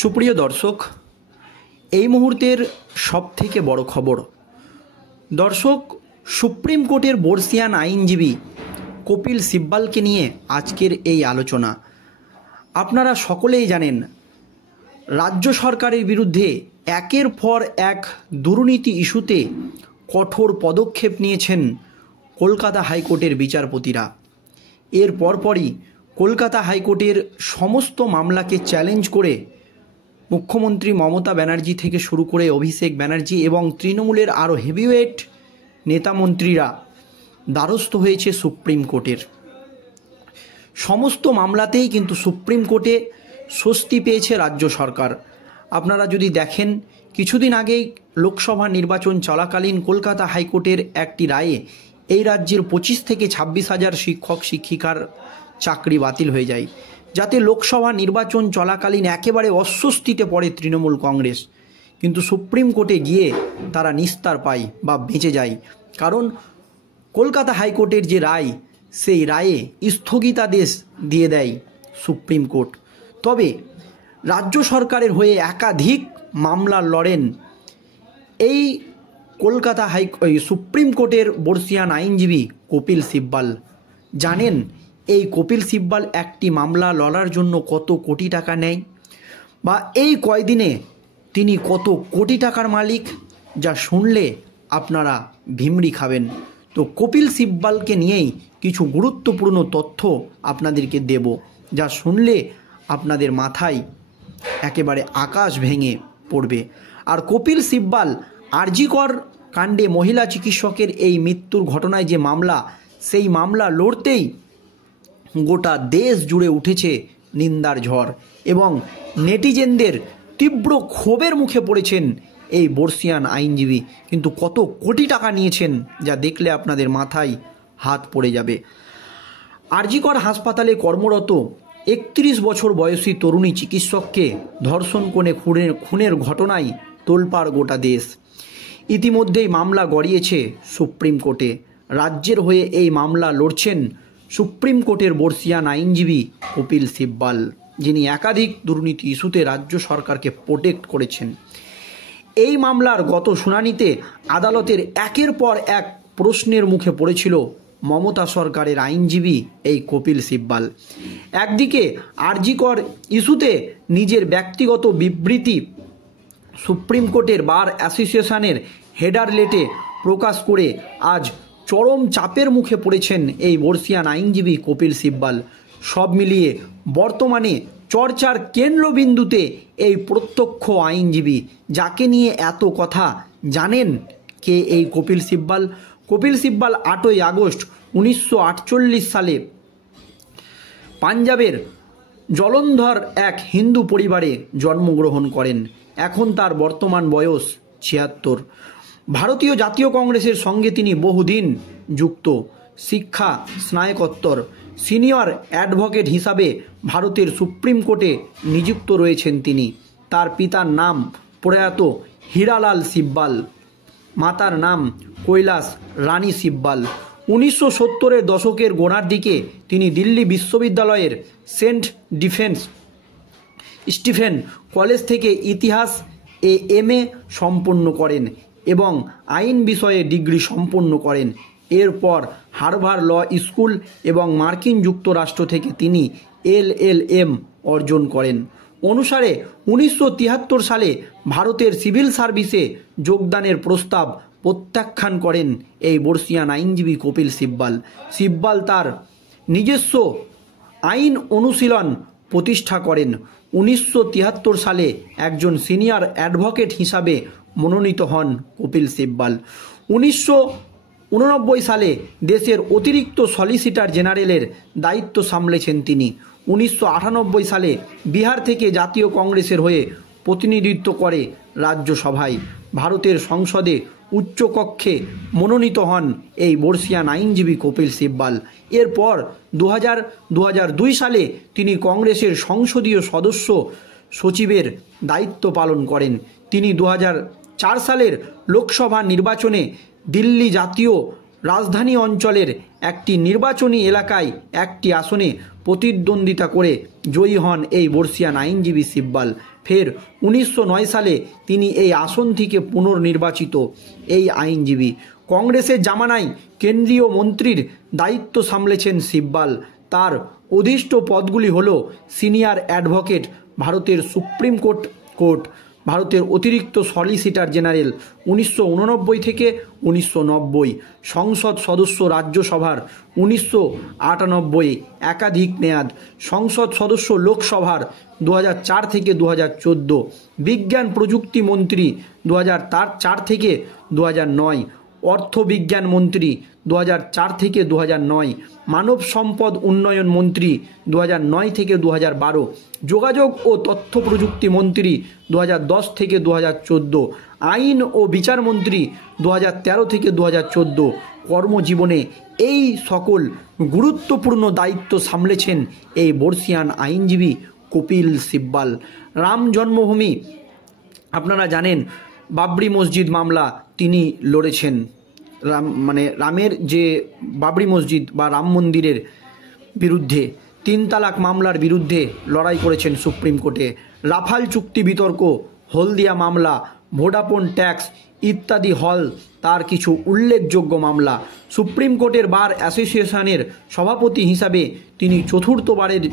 সুপ্রিয় দর্শক, এই মুহূর্তের সবথেকে বড় খবর। দর্শক, সুপ্রিম কোর্টের বর্ষিয়ান আইনজীবী কপিল সিব্বালকে নিয়ে আজকের এই আলোচনা। আপনারা সকলেই জানেন, রাজ্য সরকারের বিরুদ্ধে একের পর এক দুর্নীতি ইস্যুতে কঠোর পদক্ষেপ নিয়েছেন কলকাতা হাইকোর্টের বিচারপতিরা। এর পরপরই কলকাতা হাইকোর্টের সমস্ত মামলাকে চ্যালেঞ্জ করে মুখ্যমন্ত্রী মমতা ব্যানার্জি থেকে শুরু করে অভিষেক ব্যানার্জি এবং তৃণমূলের আরও হেভিওয়েট নেতামন্ত্রীরা দ্বারস্থ হয়েছে সুপ্রিম কোর্টের। সমস্ত মামলাতেই কিন্তু সুপ্রিম কোর্টে স্বস্তি পেয়েছে রাজ্য সরকার। আপনারা যদি দেখেন, কিছুদিন আগেই লোকসভা নির্বাচন চলাকালীন কলকাতা হাইকোর্টের একটি রায়ে এই রাজ্যের 25 থেকে 26 হাজার শিক্ষক শিক্ষিকার চাকরি বাতিল হয়ে যায়, যাতে লোকসভা নির্বাচন চলাকালীন একেবারে অস্বস্তিতে পড়ে তৃণমূল কংগ্রেস। কিন্তু সুপ্রিম কোর্টে গিয়ে তারা নিস্তার পায় বা বেঁচে যায়, কারণ কলকাতা হাইকোর্টের যে রায়, সেই রায়ে স্থগিতাদেশ দিয়ে দেয় সুপ্রিম কোর্ট। তবে রাজ্য সরকারের হয়ে একাধিক মামলা লড়েন এই কলকাতা সুপ্রিম কোর্টের বর্ষিয়ান আইনজীবী কপিল সিব্বাল। জানেন এই কপিল সিব্বাল একটি মামলা লড়ার জন্য কত কোটি টাকা নেয়, বা এই কয়দিনে তিনি কত কোটি টাকার মালিক, যা শুনলে আপনারা ভিমড়ি খাবেন। তো কপিল সিব্বালকে নিয়েই কিছু গুরুত্বপূর্ণ তথ্য আপনাদেরকে দেব, যা শুনলে আপনাদের মাথায় একেবারে আকাশ ভেঙে পড়বে। আর কপিল সিব্বাল আরজি কর কাণ্ডে মহিলা চিকিৎসকের এই মৃত্যুর ঘটনায় যে মামলা, সেই মামলা লড়তেই গোটা দেশ জুড়ে উঠেছে নিন্দার ঝড়, এবং নেটিজেনদের তীব্র ক্ষোভের মুখে পড়েছেন এই বর্ষিয়ান আইনজীবী। কিন্তু কত কোটি টাকা নিয়েছেন, যা দেখলে আপনাদের মাথায় হাত পড়ে যাবে। আরজি কর হাসপাতালে কর্মরত 31 বছর বয়সী তরুণী চিকিৎসককে ধর্ষণ করে খুনের ঘটনায় তোলপাড় গোটা দেশ। ইতিমধ্যেই মামলা গড়িয়েছে সুপ্রিম কোর্টে। রাজ্যের হয়ে এই মামলা লড়ছেন সুপ্রিম কোর্টের বর্ষিয়ান আইনজীবী কপিল সিব্বাল, যিনি একাধিক দুর্নীতি ইস্যুতে রাজ্য সরকারকে প্রোটেক্ট করেছেন। এই মামলার গত শুনানিতে আদালতের একের পর এক প্রশ্নের মুখে পড়েছিল মমতা সরকারের আইনজীবী এই কপিল সিব্বাল। একদিকে আরজি কর ইস্যুতে নিজের ব্যক্তিগত বিবৃতি সুপ্রিম কোর্টের বার অ্যাসোসিয়েশনের হেডার লেটে প্রকাশ করে আজ চরম চাপের মুখে পড়েছেন এই বর্ষিয়ান আইনজীবী কপিল সিব্বাল। সব মিলিয়ে বর্তমানে চর্চার কেন্দ্রবিন্দুতে এই প্রত্যক্ষ আইনজীবী, যাকে নিয়ে এত কথা। জানেন কে এই কপিল সিব্বাল? কপিল সিব্বাল 8ই আগস্ট 1948 সালে পাঞ্জাবের জলন্ধর এক হিন্দু পরিবারে জন্মগ্রহণ করেন। এখন তার বর্তমান বয়স 76। ভারতীয় জাতীয় কংগ্রেসের সঙ্গে তিনি বহুদিন যুক্ত। শিক্ষা স্নাতকোত্তর, সিনিয়র অ্যাডভোকেট হিসাবে ভারতের সুপ্রিম কোর্টে নিযুক্ত রয়েছেন তিনি। তার পিতার নাম প্রয়াত হীরালাল সিব্বাল, মাতার নাম কৈলাস রানী সিব্বাল। 1970-এর দশকের গোড়ার দিকে তিনি দিল্লি বিশ্ববিদ্যালয়ের সেন্ট স্টিফেন কলেজ থেকে ইতিহাস MA সম্পন্ন করেন এবং আইন বিষয়ে ডিগ্রি সম্পন্ন করেন। এরপর হার্ভার্ড ল স্কুল এবং মার্কিন যুক্তরাষ্ট্র থেকে তিনি LLM অর্জন করেন। অনুসারে 1973 সালে ভারতের সিভিল সার্ভিসে যোগদানের প্রস্তাব প্রত্যাখ্যান করেন এই বর্ষিয়ান আইনজীবী কপিল সিব্বাল। সিব্বাল তার নিজস্ব আইন অনুশীলন প্রতিষ্ঠা করেন। 1973 সালে একজন সিনিয়র অ্যাডভোকেট হিসাবে মনোনীত হন কপিল সিব্বাল। 1989 সালে দেশের অতিরিক্ত সলিসিটর জেনারেলের দায়িত্ব সামলেছেন তিনি। 1998 সালে বিহার থেকে জাতীয় কংগ্রেসের হয়ে প্রতিনিধিত্ব করে রাজ্যসভায়। ভারতের সংসদে উচ্চকক্ষে মনোনীত হন এই বর্ষিয়ান আইনজীবী কপিল সিব্বাল। এরপর 2002 সালে তিনি কংগ্রেসের সংসদীয় সদস্য সচিবের দায়িত্ব পালন করেন। তিনি 2004 সালের লোকসভা নির্বাচনে দিল্লি জাতীয় রাজধানী অঞ্চলের একটি নির্বাচনী এলাকায় একটি আসনে প্রতিদ্বন্দ্বিতা করে জয়ী হন এই বর্ষিয়ান আইনজীবী সিব্বল। ফের 1909 সালে তিনি এই আসন থেকে পুনর্নির্বাচিত। এই আইনজীবী কংগ্রেসের জামানায় কেন্দ্রীয় মন্ত্রীর দায়িত্ব সামলেছেন সিব্বল। তার অধিষ্ঠ পদগুলি হল সিনিয়র অ্যাডভোকেট, ভারতের সুপ্রিম কোর্ট, ভারতের অতিরিক্ত সলিসিটর জেনারেল 1989 থেকে 1990, সংসদ সদস্য রাজ্যসভার 1998 একাধিক মেয়াদ, সংসদ সদস্য লোকসভার 2004 থেকে 2014, বিজ্ঞান প্রযুক্তি মন্ত্রী 2004 থেকে 2009, অর্থবিজ্ঞান মন্ত্রী 2004 থেকে 2009, মানব সম্পদ উন্নয়ন মন্ত্রী 2009 থেকে 2012, যোগাযোগ ও তথ্য প্রযুক্তি মন্ত্রী 2010 থেকে 2014, আইন ও বিচার মন্ত্রী 2013 থেকে 2014। কর্মজীবনে এই সকল গুরুত্বপূর্ণ দায়িত্ব সামলেছেন এই বর্ষিয়ান আইনজীবী কপিল সিব্বল। রাম জন্মভূমি, আপনারা জানেন বাবরি মসজিদ মামলা তিনি লড়েছেন। রামের যে বাবরি মসজিদ বা রাম মন্দিরের বিরুদ্ধে, 3 তালাক মামলার বিরুদ্ধে লড়াই করেছেন সুপ্রিম কোর্টে। রাফাল চুক্তি বিতর্ক, হলদিয়া মামলা, ভোডাফোন ট্যাক্স ইত্যাদি হল তার কিছু উল্লেখযোগ্য মামলা। সুপ্রিম কোর্টের বার অ্যাসোসিয়েশনের সভাপতি হিসাবে তিনি 4র্থবারের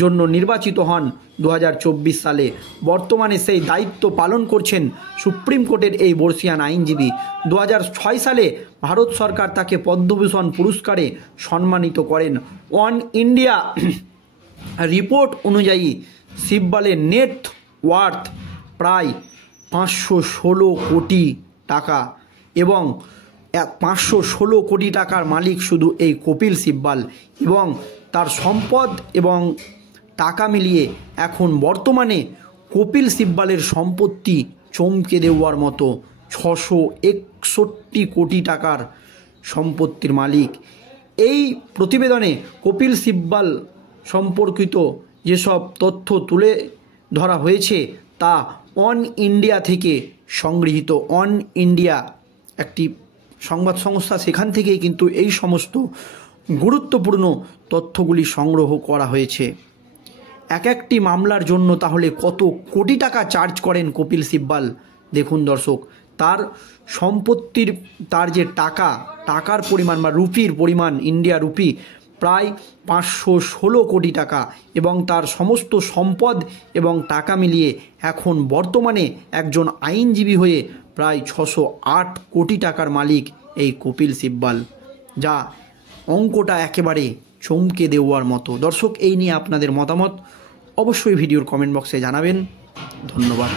জন্য নির্বাচিত হন 2024 সালে। বর্তমানে সেই দায়িত্ব পালন করছেন সুপ্রিম কোর্টের এই বর্ষিয়ান আইনজীবী। 2006 সালে ভারত সরকার তাকে পদ্মভূষণ পুরস্কারে সম্মানিত করেন। ওয়ান ইন্ডিয়া রিপোর্ট অনুযায়ী সিব্বলের নেট ওয়ার্থ প্রায় 516 কোটি টাকা এবং 516 কোটি টাকার মালিক শুধু এই কপিল সিব্বল, এবং তার সম্পদ এবং টাকা মিলিয়ে এখন বর্তমানে কপিল সিব্বলের সম্পত্তি চমকে দেওয়ার মতো 661 কোটি টাকার সম্পত্তির মালিক। এই প্রতিবেদনে কপিল সিব্বল সম্পর্কিত যেসব তথ্য তুলে ধরা হয়েছে তা অন ইন্ডিয়া থেকে সংগৃহীত। অন ইন্ডিয়া একটি সংবাদ সংস্থা, সেখান থেকেই কিন্তু এই সমস্ত গুরুত্বপূর্ণ তথ্যগুলি সংগ্রহ করা হয়েছে। এক একটি মামলার জন্য তাহলে কত কোটি টাকা চার্জ করেন কপিল সিব্বল দেখুন দর্শক। তার সম্পত্তির, তার যে টাকার পরিমাণ বা রুপির পরিমাণ, ইন্ডিয়া রুপি প্রায় 516 কোটি টাকা, এবং তার সমস্ত সম্পদ এবং টাকা মিলিয়ে এখন বর্তমানে একজন আইনজীবী হয়ে প্রায় 608 কোটি টাকার মালিক এই কপিল সিব্বল, যা অঙ্কটা একেবারে চমকে দেওয়ার মতো। দর্শক, এই নিয়ে আপনাদের মতামত অবশ্যই ভিডিওর কমেন্ট বক্সে জানাবেন। ধন্যবাদ।